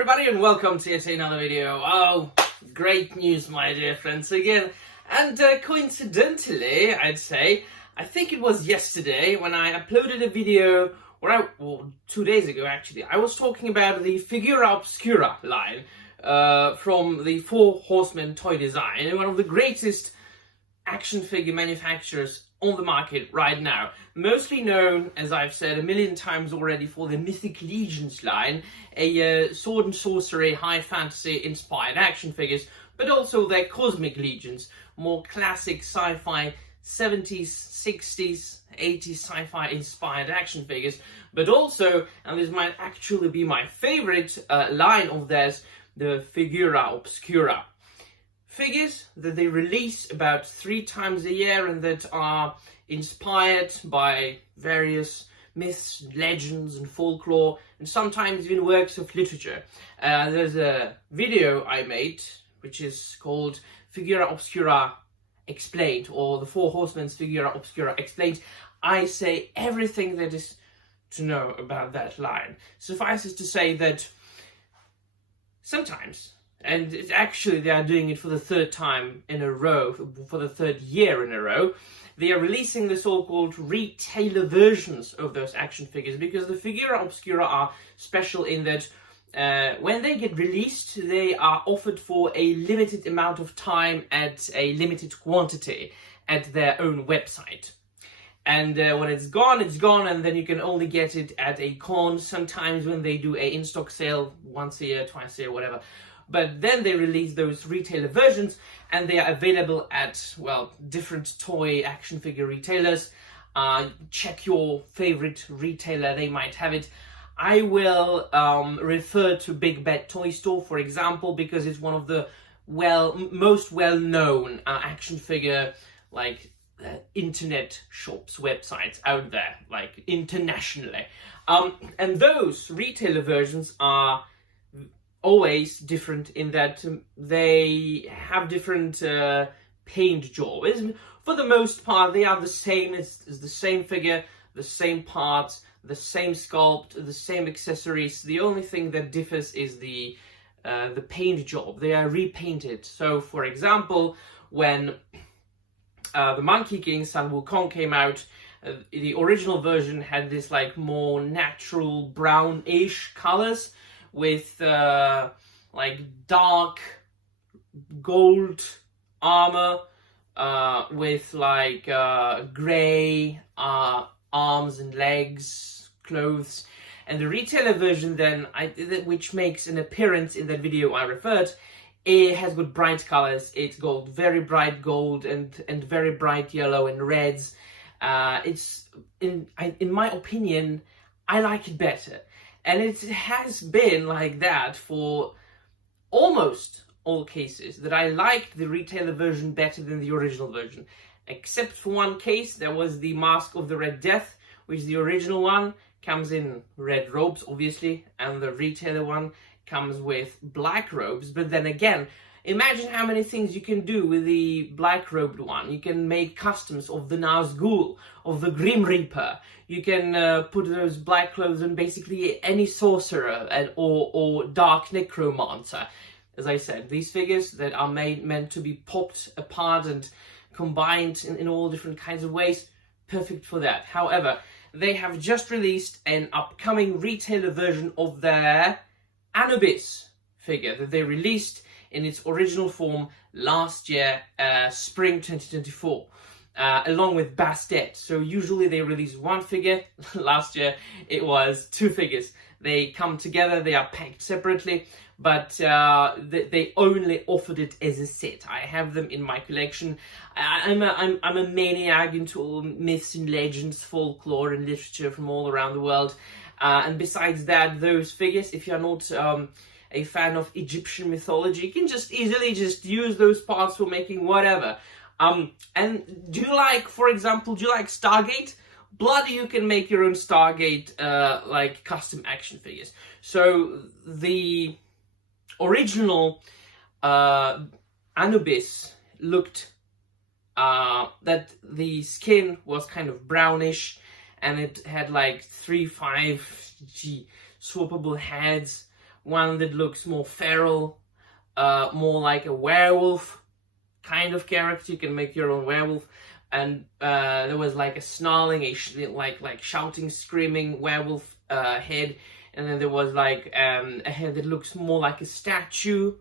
everybody, and welcome to yet another video. Oh, great news, my dear friends, again. And coincidentally, I'd say, I think it was yesterday when I uploaded a video, well, 2 days ago actually, I was talking about the Figura Obscura line from the Four Horsemen toy design, and one of the greatest action figure manufacturers on the market right now. Mostly known, as I've said a million times already, for the Mythic Legions line, a sword and sorcery, high fantasy inspired action figures, but also their Cosmic Legions, more classic sci-fi 70s, 60s, 80s sci-fi inspired action figures, but also, and this might actually be my favorite line of theirs, the Figura Obscura. Figures that they release about 3 times a year and that are inspired by various myths, legends and folklore, and sometimes even works of literature. There's a video I made which is called Figura Obscura Explained, or the Four Horsemen's Figura Obscura Explained. I say everything that is to know about that line. Suffices to say that sometimes, and it's actually they are doing it for the 3rd time in a row, for the 3rd year in a row, they are releasing the so-called retailer versions of those action figures, because the Figura Obscura are special in that when they get released, they are offered for a limited amount of time at a limited quantity at their own website. And when it's gone, and then you can only get it at a con, sometimes when they do a in-stock sale once a year, twice a year, whatever. But then they release those retailer versions, and they are available at, well, different toy action figure retailers. Check your favorite retailer, they might have it. I will refer to Big Bad Toy Store, for example, because it's one of the most well-known action figure, like, internet shops, websites out there, like, internationally. And those retailer versions are always different in that they have different paint jobs. For the most part, they are the same. It's the same figure, the same parts, the same sculpt, the same accessories. The only thing that differs is the paint job. They are repainted. So, for example, when the Monkey King Sun Wukong came out, the original version had this like more natural brownish colors, with like dark gold armor, with like grey arms and legs, clothes. And the retailer version then, which makes an appearance in that video I referred, it has got bright colors. It's got very bright gold and very bright yellow and reds. It's in my opinion, I like it better. And it has been like that for almost all cases, that I liked the retailer version better than the original version. Except for one case, there was the Mask of the Red Death, which the original one comes in red robes, obviously, and the retailer one comes with black robes. But then again, imagine how many things you can do with the black-robed one. You can make customs of the Nazgul, of the Grim Reaper. You can put those black clothes on basically any sorcerer or dark necromancer. As I said, these figures that are meant to be popped apart and combined in all different kinds of ways, perfect for that. However, they have just released an upcoming retailer version of their Anubis figure that they released in its original form last year, spring 2024, along with Bastet. So usually they release one figure. Last year it was 2 figures. They come together, they are packed separately, but they only offered it as a set. I have them in my collection. I'm a maniac into myths and legends, folklore and literature from all around the world. And besides that, those figures, if you're not a fan of Egyptian mythology, you can just easily use those parts for making whatever. And do you like, for example, Stargate? Bloody, you can make your own Stargate, like custom action figures. So the original Anubis looked, that the skin was kind of brownish, and it had like 3-5 swappable heads, one that looks more feral, more like a werewolf kind of character. You can make your own werewolf. And there was like a snarling, like shouting, screaming werewolf head. And then there was like a head that looks more like a statue.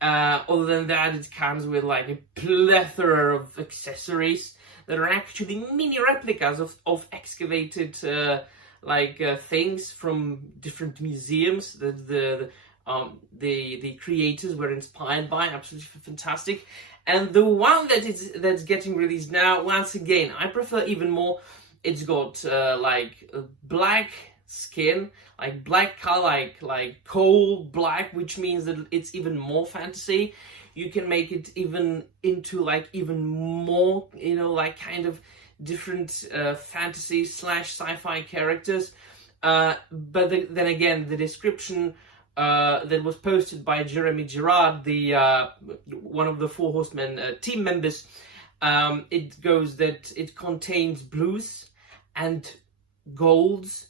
Other than that, it comes with like a plethora of accessories that are actually mini replicas of excavated things from different museums that the creators were inspired by. Absolutely fantastic. And the one that's getting released now, once again, I prefer even more. It's got black skin, like black color, like coal black, which means that it's even more fantasy. You can make it even into even more, kind of different fantasy / sci-fi characters. But then again, the description that was posted by Jeremy Gerard, one of the Four Horsemen team members, it goes that it contains blues and golds,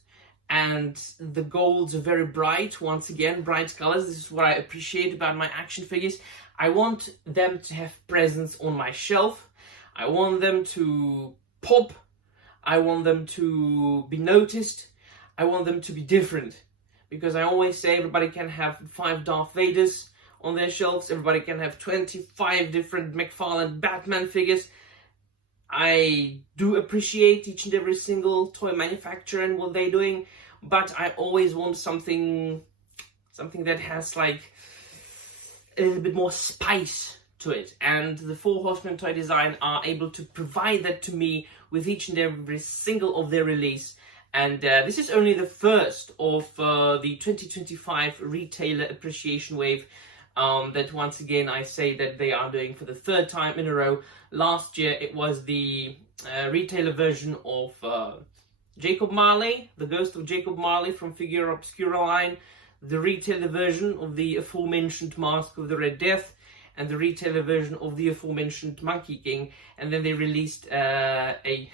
and the golds are very bright. Once again, bright colors. This is what I appreciate about my action figures. I want them to have presence on my shelf. I want them to pop. I want them to be noticed. I want them to be different. Because I always say everybody can have 5 Darth Vaders on their shelves. Everybody can have 25 different McFarlane Batman figures. I do appreciate each and every single toy manufacturer and what they're doing. But I always want something that has like a little bit more spice to it. And the Four Horsemen Toy Design are able to provide that to me with each and every single of their release. And this is only the first of the 2025 Retailer Appreciation Wave that once again I say that they are doing for the 3rd time in a row. Last year it was the retailer version of Jacob Marley, the Ghost of Jacob Marley from Figura Obscura line, the retailer version of the aforementioned Mask of the Red Death, and the retailer version of the aforementioned Monkey King. And then they released a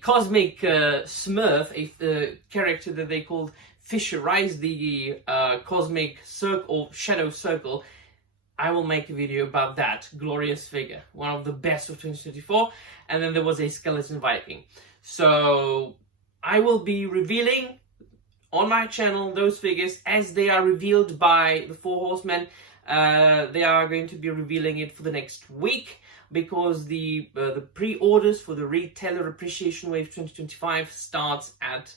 cosmic Smurf, a character that they called Fisher Rise, the cosmic circle, shadow circle. I will make a video about that glorious figure, one of the best of 2024. And then there was a skeleton Viking. So I will be revealing on my channel those figures as they are revealed by the Four Horsemen. They are going to be revealing it for the next week, because the pre-orders for the Retailer Appreciation Wave 2025 starts at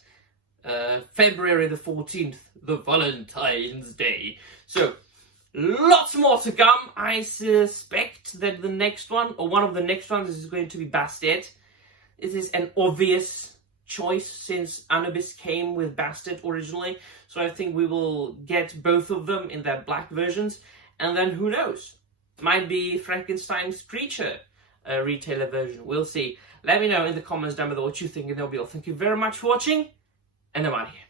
February the 14th, the Valentine's Day. So lots more to come. I suspect that the next one, or one of the next ones, is going to be Bastet. This is an obvious choice since Anubis came with Bastet originally. So I think we will get both of them in their black versions. And then who knows? Might be Frankenstein's creature retailer version. We'll see. Let me know in the comments down below what you think, and they'll be all. Thank you very much for watching, and I'm out of here.